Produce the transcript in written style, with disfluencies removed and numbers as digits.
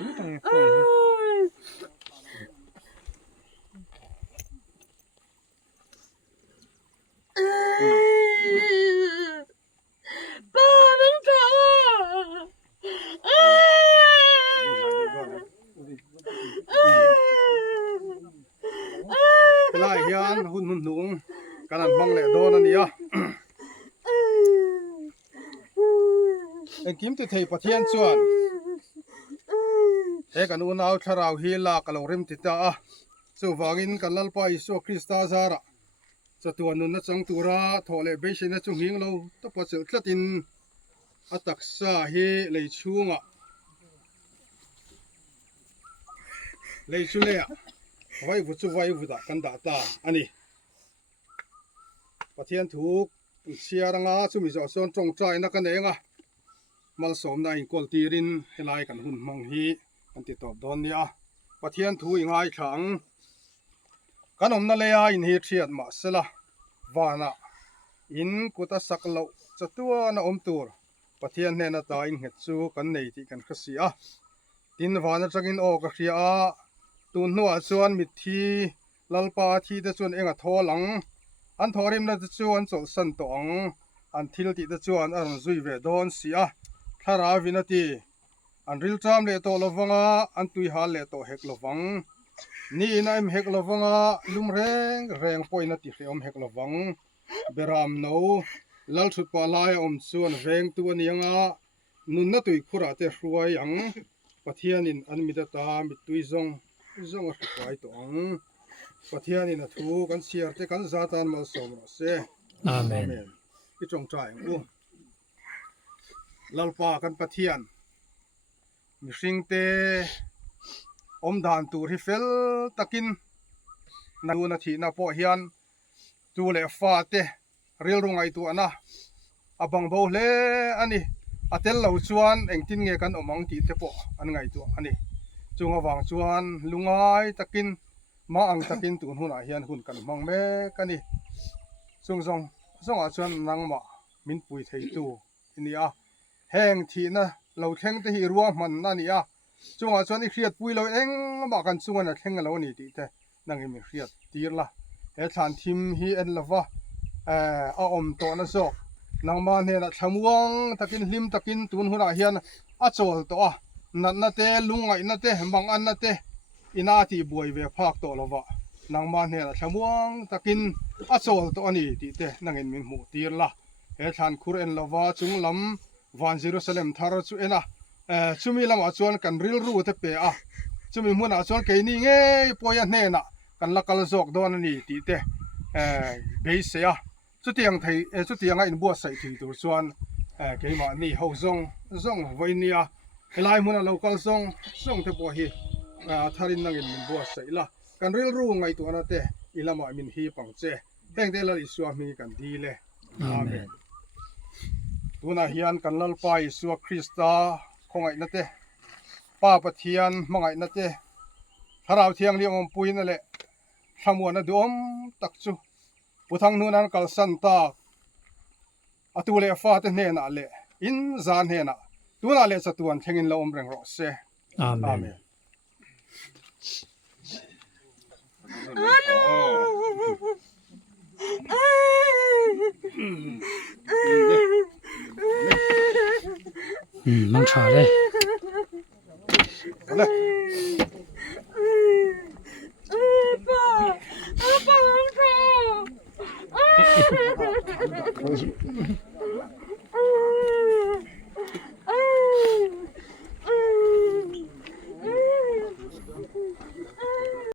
กันตรงนี้ป้ามึงท้อเวลาเฮียนหุ่นหนุ่งกันนั่นบังแหละโดนอันนี้อ่ะเอ็งกิมติเทปะเทียนส่วนเอกันอุณเอาชราวฮีลากะลงริมติตาอ่ะสู่วางินกันลัลปาอิสุคริสตาซาระสะตัวนุนนะจังตุระทอเลเบชินะจุงหิงเราตะปะเสตตินอัตักษาเฮเลยชูงอ่ะเลยชูเลยอ่ะไว้วุจุไว้วุดกันดาตาอันนี้ปะเทียนถูกเชียรังอาจุมิจอซอนจงใจนักกันเองอ่ะมัลสมนายกอลตีรินเฮลายกันหุ่นมังฮีกันติดต่อดอนเนี่ยปะเทียนถูกง่ายขังกันนั่นเลยอินฮีเทียดมาสละวานะอินกุตสักเลาจะตัวน่ะตัวปะเทียนเนี่ยน่ะตายอินเหตุสู้กันในที่กันขสีอ่ะดินวานะจักอินโอกะเขียตุนหัวส่วนมิทีลัลปาทีตะส่วนเองอ่ะทอหลังอันทอริมน่ะตะส่วนโซสันตองอันทิลติตะส่วนอันซุยเวดอนเสียทาราวินาทีอันริลจามเลโตลวังอ่ะอันตุยหาเลโตเฮกลวังนี่นายมเฮกลวังอ่ะลุมแรงปอยนาทีเขียมเฮกลวังเบรามโนลัลสุดปาลายส่วนแรงตัวนี้อ่ะนุนน่ะตุยขุระเตรวยยังปะเทียนินอันมิตตามิตุยซงอ่ะไว้ตองปะเทียนินถูกกันเสียแต่กันซาตานมาสมรสเซอาเมนที่จงใจลัลปากันปะเทียนมิสิงเตดานตูริเฟลตะกินนาดูนาทีนาโปเฮียนตูเลฟาเตเรียลรุงไอตัวนะอบังโบเลอันนี้อาเตลเหล่าชวนเองตินเงกันอมังตีเตปออันไงตัวอันนี้จงอวังชวนลุงไอตะกินมาอังตะกินตูนหุ่นอาเฮียนหุ่นกันมังเมกันนี่ส่งอาชวนนังมามินปุยเทยตูอันนี้อ่ะแห้งทีนะเราแข่งที่รัวมันนั่นนี่อ่ะจงอาชวนที่เครียดปุยเราเองมากันส่วนน่ะแข่งกันเรานี่ตีแต่นั่งยังไม่เครียดตีละเอชานทีมฮีเอ็นละวะโตนะโซนางมาเนี่ยนะชมวงตะกินลิมตะกินตุนหุ่นอาเฮียนอาโจลตัวนั่นน่ะเตลุงไงนั่นเตบางอันนั่นเตอินาที่บวยเวภาคตัวละวะนางมาเนี่ยนะชมวงตะกินอาโจลตัวนี่ตีแต่นั่งยังไม่หมดตีละเอชานคูเรนละวะจุงลำวันเยรูซาเล็มทารจุเอนะชุมีลำอาชวนกันริลรูเตเปะชุมีมุนอาชวนเกนี่เงยปอยเนี่ยนะกันละกัลจอกโดนนี่ตีแต่เบสเสียสุดที่ยังไทยสุดที่ยังไงอินบัวใส่ถึงตัวส่วนเกี่ยมานี่เขาส่งไว้เนี่ยหลายมุนเราก็ส่งเทปฮีทารินนั่งอินบัวใส่ละกันเรียลรู้ไงตัวนั้นเตะอิละมามินฮีปังเจแห่งเดลลิสัวมีกันดีเลยอาเมนตัวน่ะเฮียนกันลัลไปสัวคริสตาคงไงนั่นเตะป้าปะเทียนมังไงนั่นเตะถ้าเราเทียงเลี้ยงปุยนั่นแหละทำวันนั้นดมตักจูปุถังนู้นนั้นกัลสันตาอตุเลฟาเตเนน่ะเลอินซานเฮน่ะตัวน่ะเลสตัวนั้นเทงินละเริงรอเซอาเมนมังชาเลยป้ามึงท้อ